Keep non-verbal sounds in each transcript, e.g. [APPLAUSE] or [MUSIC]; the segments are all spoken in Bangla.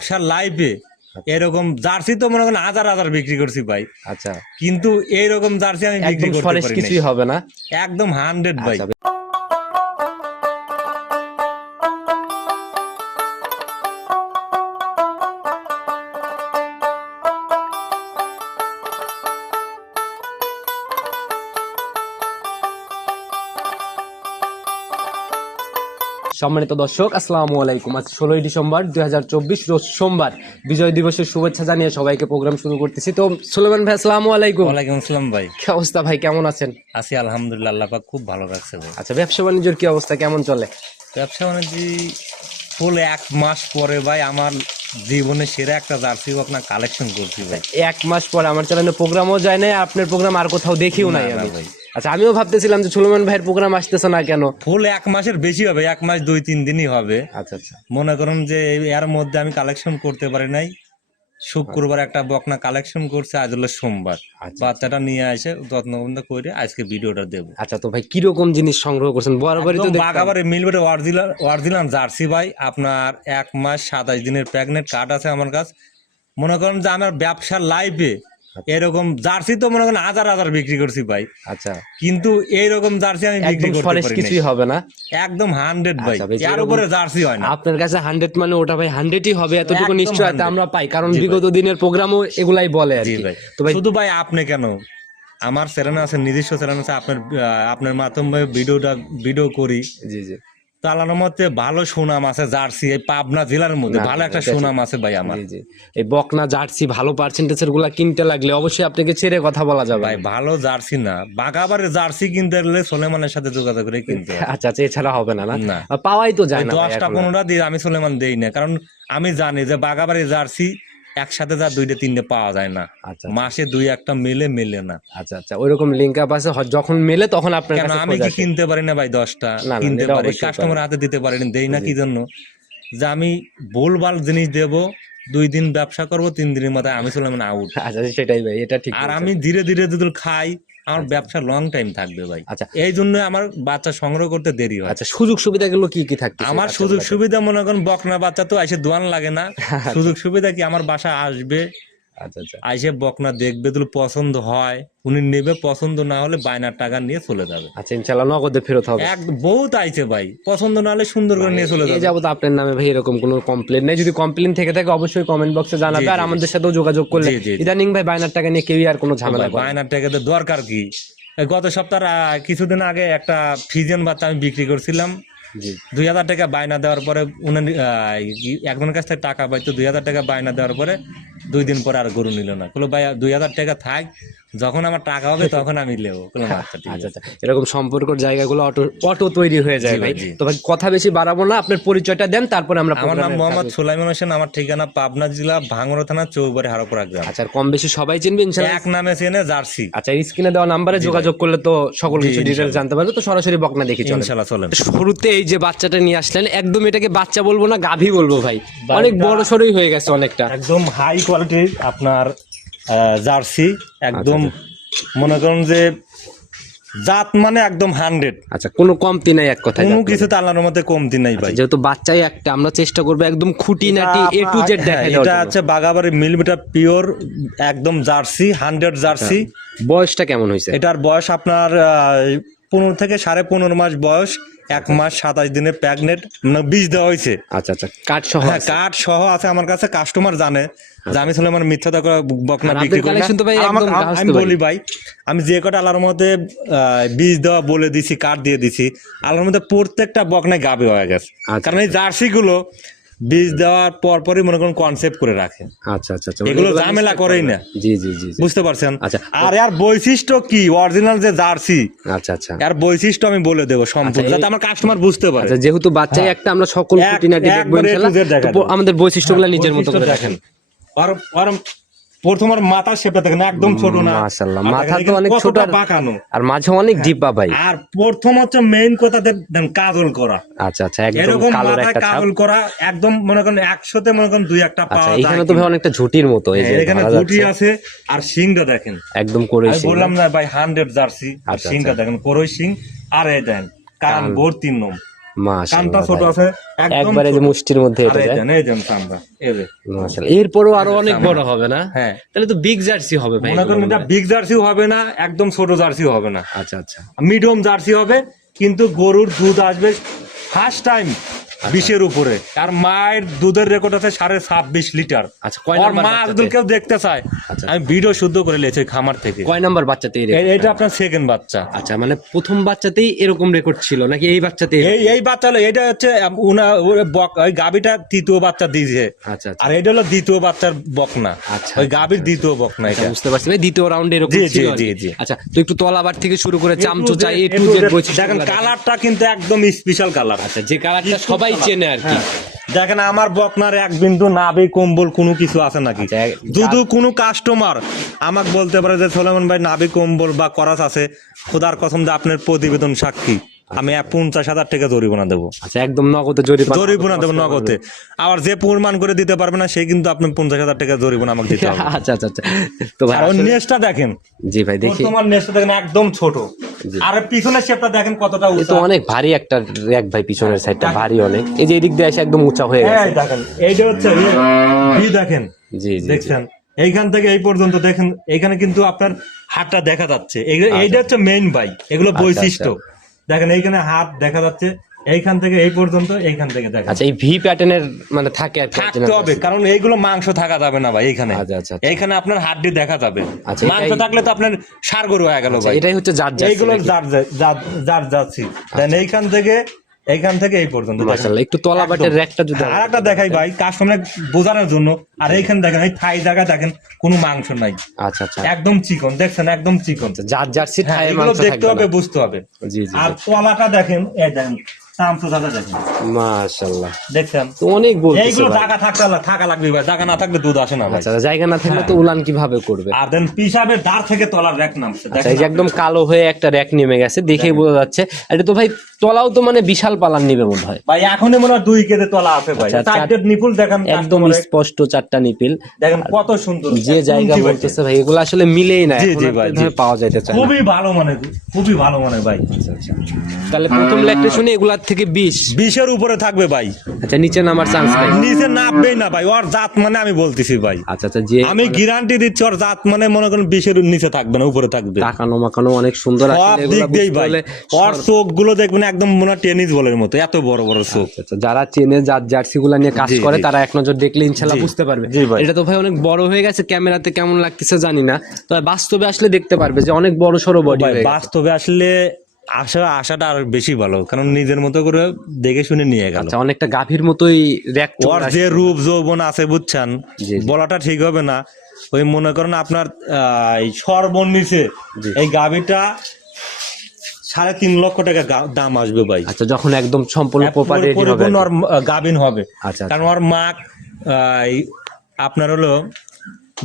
ব্যবসার লাইফে এরকম জার্সি তো মনে করেন হাজার হাজার বিক্রি করছি ভাই। আচ্ছা। কিন্তু এইরকম জার্সি আমি বিক্রি করতে পারি কিছুই হবে না। একদম হান্ড্রেড ভাই। সম্মানিত দর্শক আসসালামু আলাইকুম। আজ ষোলোই ডিসেম্বর দুই রোজ সোমবার। বিজয় দিবসের শুভেচ্ছা জানিয়ে সবাইকে প্রোগ্রাম শুরু করতেছি। তো সুলেমান ভাই আসসালামু আলাইকুম। ওয়ালাইকুম আসসালাম ভাই। কি অবস্থা ভাই কেমন আছেন? আছি আলহামদুলিল্লাহ আল্লাহ পাক খুব ভালো রাখছে ভাই। আচ্ছা ব্যবসা বাণিজ্যের কি অবস্থা কেমন চলে? ব্যবসা বাণিজ্য ফুল এক মাস পরে ভাই আমার জীবনে সেরা একটা জার্সি বকনা কালেকশন করছি ভাই। এক মাস পরে আমার চ্যানেলে প্রোগ্রামও যায় নাই আপনার প্রোগ্রাম আর কোথাও দেখিও নাই না, না ভাই। আচ্ছা আমিও ভাবতেছিলাম যে সুলেমান ভাইয়ের প্রোগ্রাম আসতেছে না কেন? ফুল এক মাসের বেশি হবে এক মাস দুই তিন দিনই হবে। আচ্ছা আচ্ছা। মনে করুন যে এর মধ্যে আমি কালেকশন করতে পারি নাই। শুক্রবার একটা বকনা কালেকশন করছে আজ হলো সোমবার। আচ্ছা। বাচ্চাটা নিয়ে আসে যত্ন বন্ধ করে আজকে ভিডিওটা দেবো। আচ্ছা তো ভাই কীরকম জিনিস সংগ্রহ করছেন? বরাবরই তো। বাগাবারে মিলবেটে অরিজিনাল অরিজিনাল জার্সি ভাই আপনার এক মাস সাতাশ দিনের প্রেগনেন্ট কার্ড আছে আমার কাছে। মনে করেন যে আমার ব্যবসার লাইফে এরকম জার্সি তো মনে করেন হাজার হাজার বিক্রি করছি ভাই। আচ্ছা। কিন্তু এইরকম জার্সি আমি বিক্রি করতে পারি। কিছুই হবে না। একদম হান্ড্রেড ভাই। আচ্ছা এর উপরে জার্সি হয় না। আপনার কাছে হান্ড্রেড মানে ওটা ভাই হান্ড্রেডই হবে এতটুকু নিশ্চয়তা আমরা পাই কারণ বিগত দিনের প্রোগ্রামও এগুলাই বলে আর কি। তো ভাই শুধু ভাই আপনি কেন? আমার চ্যানেল আছে নিজস্ব চ্যানেল আছে আপনার আপনার মাধ্যমে ভিডিওটা ভিডিও করি। জি জি। তো আল্লাহর মধ্যে ভালো সুনাম আছে জার্সি এই পাবনা জেলার মধ্যে ভালো একটা সুনাম আছে ভাই আমার। এই বকনা জার্সি ভালো পার্সেন্টেজেরগুলা কিনতে লাগলে অবশ্যই আপনাকে ছেড়ে কথা বলা যাবে। ভাই ভালো জার্সি না। বাগাবারে জার্সি কিনতে গেলে সোলেমানের সাথে যোগাযোগ করে কিনতে আচ্ছা আচ্ছা এছাড়া হবে না না। পাওয়াই তো যায় না দশটা। পনেরোটা দিয়ে আমি সোলেমান দেই না কারণ আমি জানি যে বাগাবাড়ি জার্সি একসাথে যা দুইটা তিনটে পাওয়া যায় না। আচ্ছা মাসে দুই একটা মেলে মেলে না। আচ্ছা আচ্ছা ওইরকম লিঙ্ক আপ আছে যখন মেলে তখন আপনার কেন কাছে আমি কি কিনতে পারি না ভাই দশটা? না, না, কিনতে পারি কাস্টমার হাতে দিতে পারি না দেই না কি জন্য? যে আমি বলবাল জিনিস দেব দুই দিন ব্যবসা করব তিন দিনের মাথায় আমি সোলেমান আউট আচ্ছা সেটাই ভাই এটা ঠিক আর আমি ধীরে ধীরে যদি খাই আমার ব্যবসা লং টাইম থাকবে ভাই। আচ্ছা। এই জন্য আমার বাচ্চা সংগ্রহ করতে দেরি হয়। আচ্ছা সুযোগ সুবিধাগুলো কি কি থাকবে আমার সুযোগ সুবিধা মনে করেন বকনা বাচ্চা তো এসে দোয়ান লাগে না। [LAUGHS] সুযোগ সুবিধা কি আমার বাসা আসবে? আচ্ছা আচ্ছা। আইসে বকনা দেখবে তো পছন্দ হয় উনি নেবে পছন্দ না হলে বায়নার টাকা নিয়ে চলে যাবে। আচ্ছা ইনশাল্লাহ নগদে ফেরত হবে। এক বহুত আইছে ভাই। পছন্দ না হলে সুন্দর করে নিয়ে চলে এই যাবে। যাবত আপনার নামে ভাই এরকম কোনো কমপ্লেন নেই। যদি কমপ্লেন থেকে থাকে অবশ্যই কমেন্ট বক্সে জানাবে আর আমাদের সাথেও যোগাযোগ করলে। ইদানিং ভাই বায়নার টাকা নিয়ে কেউই আর কোনো ঝামেলা। বায়নার টাকা দিয়ে দরকার কি? গত সপ্তাহ কিছুদিন আগে একটা ফিজেন বাচ্চা আমি বিক্রি করছিলাম। দুই হাজার টাকা বায়না দেওয়ার পরে উনি একজনের কাছ থেকে টাকা পাইতো। দুই হাজার টাকা বায়না দেওয়ার পরে দুই দিন পরে আর গরু নিল না। বলল ভাই দুই হাজার টাকা থাক যখন আমার টাকা হবে [LAUGHS] তখন আমি নেব। আচ্ছা আচ্ছা আচ্ছা এরকম সম্পর্কের জায়গাগুলো অটো অটো তৈরি হয়ে যায় ভাই। তো ভাই কথা বেশি বাড়াবো না আপনার পরিচয়টা দেন তারপরে আমরা আমার নাম মোহাম্মদ সুলাইমান হোসেন আমার ঠিকানা পাবনা জেলা ভাঙড়া থানা চৌবাড়ি হারোপাড়া গ্রাম। আচ্ছা কম বেশি সবাই চিনবে এক নামে চেনে জার্সি। আচ্ছা স্ক্রিনে দেওয়া নাম্বারে যোগাযোগ করলে তো সকল কিছু ডিটেলস জানতে পারবে তো সরাসরি বকনা দেখি চলে ইনশাল্লাহ চলেন। শুরুতে এই যে বাচ্চাটা নিয়ে আসলেন একদম এটাকে বাচ্চা বলব না গাভী বলব ভাই। অনেক বড় সড়ই হয়ে গেছে অনেকটা। একদম হাই কোয়ালিটির আপনার জার্সি একদম মনে করুন যে জাত মানে একদম হান্ড্রেড আচ্ছা কোনো কমতি নাই এক কথায় কোনো কিছু আল্লাহর মধ্যে কমতি নাই ভাই। যেহেতু বাচ্চাই একটা আমরা চেষ্টা করব একদম খুঁটিনাটি এ টু জেড হ্যাঁ, দেখাই এটা জন্য। হচ্ছে বাগাবাড়ি মিলিমিটার পিওর একদম জার্সি হান্ড্রেড জার্সি বয়সটা কেমন হয়েছে? এটার বয়স আপনার পনেরো থেকে সাড়ে পনেরো মাস বয়স। এক মাস সাতাশ দিনের প্যাগনেট বীজ দেওয়া হয়েছে। আচ্ছা আচ্ছা কাঠ সহ হ্যাঁ কাঠ সহ আছে আমার কাছে কাস্টমার জানে। যে আমি শুনলাম আমার মিথ্যা করে বকনা বিক্রি করি। আম- বলি ভাই আমি যে কটা আল্লাহর মধ্যে বীজ দেওয়া বলে দিছি কাঠ দিয়ে দিছি আল্লাহর মধ্যে প্রত্যেকটা বকনায় গাবে হয়ে গেছে। আচ্ছা। কারণ এই জার্সি গুলো বীজ দেওয়ার পর পরই মনে করুন কনসেপ্ট করে রাখে। আচ্ছা আচ্ছা আচ্ছা। এগুলো ঝামেলা করেই না। জি জি জি। বুঝতে পারছেন? আচ্ছা। আর এর বৈশিষ্ট্য কি? অরিজিনাল যে জার্সি আচ্ছা আচ্ছা। এর বৈশিষ্ট্য আমি বলে দেব সম্পূর্ণ আচ্ছা, যাতে আমার কাস্টমার বুঝতে পারে। আচ্ছা যেহেতু বাচ্চাই একটা আমরা সকল খুঁটিনাটি দেখব ইনশাআল্লাহ। আমাদের বৈশিষ্ট্যগুলো নিজের মতো করে রাখেন আর প্রথম আর মাথা শেপে দেখেন একদম ছোট না। মাশাআল্লাহ, মাথা তো অনেক ছোট আর- বাঁকানো। আর মাঝে অনেক ডিব্বা ভাই। আর প্রথম হচ্ছে মেইন কথা দেন কাজল করা। আচ্ছা আচ্ছা একদম কালোর একটা ছাপ। কাজল করা একদম মনে করেন একশোতে মনে করেন দুই একটা আচ্ছা পাওয়া এখানে যায় তো ভাই অনেকটা ঝুটির মতো এই যে হ্যাঁ, এখানে যাচ্ছে। আছে আর সিংটা দেখেন। একদম করে আমি বললাম না ভাই হান্ড্রেড জার্সি আর আচ্ছা, সিংটা দেখেন করই সিং আর এই দেন কান ভর্তি ভোর নম কানটা ছোট আছে একবারে যে মুষ্টির মধ্যে এটা যায়। এই দেন চামড়া, এই যে। মাশাআল্লাহ। এরপরও আরও অনেক বড় হবে না? হ্যাঁ। তাহলে তো বিগ জার্সি হবে ভাই। মনে করেন এটা বিগ জার্সি হবে না একদম ছোট জার্সি হবে না। আচ্ছা আচ্ছা। মিডিয়াম জার্সি হবে কিন্তু গরুর দুধ আসবে ফার্স্ট টাইম। বিশের উপরে। আর মায়ের দুধের রেকর্ড আছে সাড়ে ছাব্বিশ লিটার। আচ্ছা কয় নাম্বার মা? যদি কেউ দেখতে চায়। আচ্ছা। আমি ভিডিও শুদ্ধ করে লিয়েছি খামার থেকে। কয় নাম্বার বাচ্চাতে এই এই- record? এইটা আপনার সেকেন্ড বাচ্চা। আচ্ছা মানে প্রথম বাচ্চাতেই এরকম রেকর্ড ছিল নাকি এই বাচ্চাতে? এই এই বাচ্চা হলো এটা হচ্ছে উনা ওই গাবিটা তৃতীয় বাচ্চা দিয়েছে। আচ্ছা আচ্ছা। আর এটা হলো দ্বিতীয় বাচ্চার বকনা। আচ্ছা, ওই গাবির দ্বিতীয় বকনা আচ্ছা, এটা। বুঝতে পারছি। ভাই দ্বিতীয় রাউন্ডে এরকম জি, জি, ছিল জি, জি। আচ্ছা তো একটু তলাবার থেকে শুরু করে চামচো চাই এ টু জেড বৈশিষ্ট্য দেখেন কালারটা কিন্তু একদম স্পেশাল কালার আচ্ছা যে কালারটা সবাই চেনে আর কি। হ্যাঁ। দেখেন আমার বকনার এক বিন্দু নাবি কম্বল কোনো কিছু আছে নাকি? আচ্ছা, যদি কোনো কাস্টমার আমাকে বলতে পারে যে সোলেমান ভাই নাবি কম্বল বা করাস আছে খোদার কসম যে আপনার প্রতিবেদন সাক্ষী আমি এক পঞ্চাশ হাজার টাকা জরিমানা দেবো। আচ্ছা একদম নগদে জরিমানা। জরিমানা দেবো নগদে। আবার যে প্রমাণ করে দিতে পারবে না সে কিন্তু আপনি পঞ্চাশ হাজার টাকা জরিমানা আমাকে দিতে হবে। আচ্ছা আচ্ছা আচ্ছা। তো ভাই নেসটা দেখেন। জি ভাই দেখি। তোমার নেসটা দেখেন একদম ছোট। আর পিছনের শেপটা দেখেন কতটা উঁচু। অনেক ভারী একটা র্যাক ভাই পিছনের সাইডটা ভারী অনেক। এই যে এদিক দিয়ে এসে একদম উঁচা হয়ে গেছে। এই দেখেন। এইটা হচ্ছে ভি দেখেন। জি জি জি। দেখছেন? এইখান থেকে এই পর্যন্ত দেখেন এখানে কিন্তু আপনার হাতটা দেখা যাচ্ছে। এইটা হচ্ছে মেইন ভাই এগুলো বৈশিষ্ট্য। দেখেন এইখানে হাত দেখা যাচ্ছে। এইখান থেকে এই পর্যন্ত এইখান থেকে দেখেন আচ্ছা এই ভি প্যাটার্নের মানে থাকে আর থাকতে হবে কারণ এইগুলো মাংস থাকা যাবে না ভাই এইখানে। আচ্ছা, আচ্ছা, আচ্ছা। এইখানে আপনার হাড্ডি দেখা যাবে। আচ্ছা, মাংস থাকলে তো আপনার সার গরু হয়ে গেল ভাই। এটাই হচ্ছে জাত এইগুলো যাচ্ছি দেন এইখান থেকে এইখান থেকে এই পর্যন্ত মাশাআল্লাহ একটু তলা বাটের র্যাকটা যদি আর একটা দেখাই ভাই কাস্টমার বোঝানোর জন্য। আর এইখানে দেখেন এই থাই জায়গা দেখেন কোনো মাংস নাই। আচ্ছা আচ্ছা। একদম চিকন দেখছেন? একদম চিকন। জাত জার্সি হ্যাঁ, এগুলো মাংস দেখতে হবে বুঝতে হবে। জি জি। আর তলাটা দেখেন এই দেখেন চামচো দাদা দেখেন। মাশাআল্লাহ। দেখছেন? তো অনেক বলতেছে এইগুলো জায়গা থাকতে থাকা লাগবে ভাই। জায়গা না থাকলে দুধ আসে না আচ্ছা জায়গা না থাকলে তো উলান কীভাবে করবে? আর দেন পিসাবের দাঁড় থেকে তলার র্যাক নামছে। আচ্ছা, দেখেন একদম কালো হয়ে একটা র্যাক নেমে গেছে দেখেই বোঝা যাচ্ছে। এটা তো ভাই তলাও তো মানে বিশাল পালান নিবে মনে হয়। ভাই এখনই মনে হয় দুই কেজি তলা আছে ভাই। আচ্ছা, নিপুল দেখেন একদম স্পষ্ট চারটা নিপিল। দেখেন কত সুন্দর। যে জায়গা। বলতেছে ভাই এগুলো আসলে মিলেই না। জি, জি ভাই, পাওয়া যাইতে চায় খুবই ভালো মানে খুবই ভালো মানে ভাই। তাহলে প্রথম শুনে এগুলার থেকে বিশ। বিশের উপরে থাকবে ভাই। আচ্ছা নিচে নামার চান্স নাই। নিচে নামবেই না ভাই ওর জাত মানে আমি বলতেছি ভাই। আচ্ছা আচ্ছা যে আমি গ্যারান্টি দিচ্ছি ওর জাত মানে মনে করেন বিশের নিচে থাকবে না উপরে থাকবে। তাকানো মাকানো অনেক সুন্দর সব দিক দিয়েই ভাই। ওর চোখগুলো দেখবেন একদম মনে টেনিস বলের মতো এত বড় বড় চোখ। আচ্ছা, আচ্ছা, যারা চেনে যার জার্সি গুলা নিয়ে কাজ করে তারা এক নজর দেখলে ইনশাল্লাহ বুঝতে পারবে। এটা তো ভাই অনেক বড় হয়ে গেছে ক্যামেরাতে কেমন লাগতেছে জানি না। তবে বাস্তবে আসলে দেখতে পারবে যে অনেক বড় সড়ো বডি ভাই বাস্তবে আসলে আশা আশাটা আর বেশি ভালো কারণ নিজের মতো করে দেখে শুনে নিয়ে গেল। আচ্ছা অনেকটা গাভীর মতোই র্যাক ওর যে রূপ যৌবন আছে বুঝছেন। বলাটা ঠিক হবে না। ওই মনে করেন আপনার সর্বনিচে। এই গাভীটা সাড়ে তিন লক্ষ টাকা দাম আসবে ভাই। আচ্ছা যখন একদম সম্পূর্ণ পরিপূর্ণ গাভিন হবে। আচ্ছা কারণ ওর মা আহ, আপনার হলো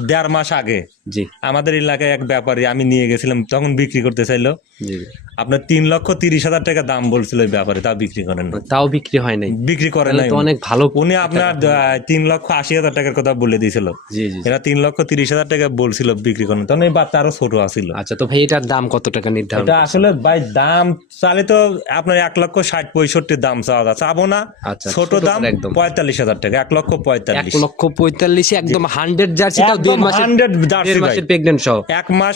দেড় মাস আগে জি। আমাদের এলাকায় এক ব্যাপারী আমি নিয়ে গেছিলাম তখন বিক্রি করতে চাইলো। আপনার তিন লক্ষ তিরিশ হাজার টাকা দাম বলছিল ওই ব্যাপারে তাও বিক্রি করেন তাও বিক্রি হয় নাই। বিক্রি করে নাই তো অনেক ভালো উনি আপনার তিন লক্ষ আশি হাজার টাকার কথা বলে দিয়েছিল। এরা তিন লক্ষ তিরিশ হাজার টাকা বলছিল বিক্রি করেন তখন এই বাচ্চা আরও ছোট আছিল। আচ্ছা তো ভাই এটার দাম কত টাকা নির্ধারণ এটা আসলে ভাই দাম চালে তো আপনার এক লক্ষ ষাট পঁয়ষট্টি দাম চাওয়া যায়। চাবো না। আচ্ছা, ছোট দাম পঁয়তাল্লিশ হাজার টাকা এক লক্ষ পঁয়তাল্লিশ। এক লক্ষ পঁয়তাল্লিশ একদম হান্ড্রেড জার্সিটাও একদম দেড় মাসের 100 জার্সি মাসের প্রেগনেন্ট সহ। এক মাস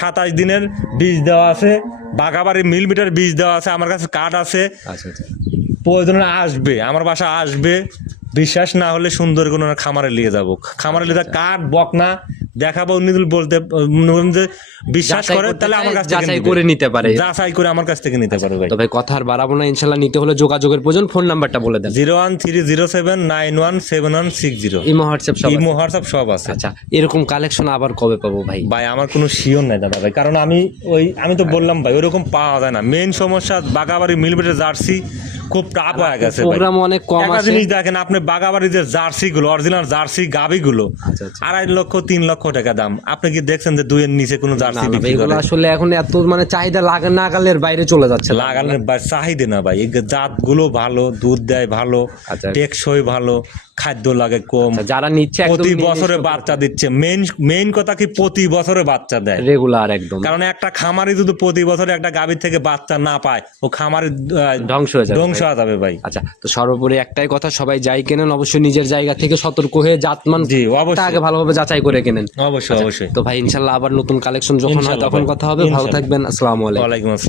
সাতাশ দিনের বীজ দেওয়া আছে। বাগাবাড়ি মিল মিটার বীজ দেওয়া আছে। আমার কাছে কার্ড আছে। আচ্ছা আচ্ছা। প্রয়োজনে আসবে। আমার বাসা আসবে। বিশ্বাস না হলে সুন্দর কোনো খামারে নিয়ে যাব। খামারে নিয়ে কাঠ বক না দেখাবো যদি বলতে যে বিশ্বাস করে তাহলে আমার কাছ থেকে যাচাই করে নিতে পারে। যাচাই করে আমার কাছ থেকে নিতে পারবে ভাই। তো কথা আর বাড়াবো না ইনশাল্লাহ নিতে হলে যোগাযোগের প্রয়োজন ফোন নাম্বারটা বলে দেন। Zero one three zero seven nine one seven one six zero. Imo WhatsApp সব ইমো। হোয়াটসঅ্যাপ সব আছে। আচ্ছা এরকম কালেকশন আবার কবে পাবো ভাই? ভাই আমার কোনো শিওর নাই দাদা ভাই কারণ আমি ওই আমি তো বললাম ভাই ওরকম পাওয়া যায় না। মেন সমস্যা বাগাবাড়ি মিলবেটের জার্সি খুব টাপ হয়ে গেছে প্রোগ্রাম অনেক কম একটা আছে। জিনিস দেখেন আপনি বাগাবাড়ি যে জার্সি গুলো অরিজিনাল জার্সি গাবি গুলো আড়াই লক্ষ তিন লক্ষ টাকা দাম। আপনি কি দেখছেন যে দুইয়ের নিচে কোনো জার্সি বিক্রি করে? এগুলো আসলে এখন এত মানে চাহিদা লাগা নাগালের বাইরে চলে যাচ্ছে। লাগালের চাহিদা না ভাই জাতগুলো ভালো দুধ দেয় ভালো আচ্ছা। টেকসই ভালো খাদ্য লাগে কম। আচ্ছা, যারা নিচ্ছে প্রতি বছরে বাচ্চা দিচ্ছে। মেইন মেইন কথা কি প্রতি বছরে বাচ্চা দেয়? রেগুলার একদম। কারণ একটা খামারি যদি প্রতি বছরে একটা গাভীর থেকে বাচ্চা না পায় ও খামারি ধ্বংস হয়ে যাবে ধ্বংস হয়ে যাবে ভাই। আচ্ছা তো সর্বোপরি একটাই কথা সবাই যাই কেনেন অবশ্যই নিজের জায়গা থেকে সতর্ক হয়ে জাতমান জি অবশ্যই। আগে ভালোভাবে যাচাই করে কেনেন। অবশ্যই অবশ্যই। তো ভাই ইনশাল্লাহ আবার নতুন কালেকশন যখন হয় তখন কথা হবে। ভালো থাকবেন। আসসালামু আলাইকুম। ওয়ালাইকুম আসসালাম।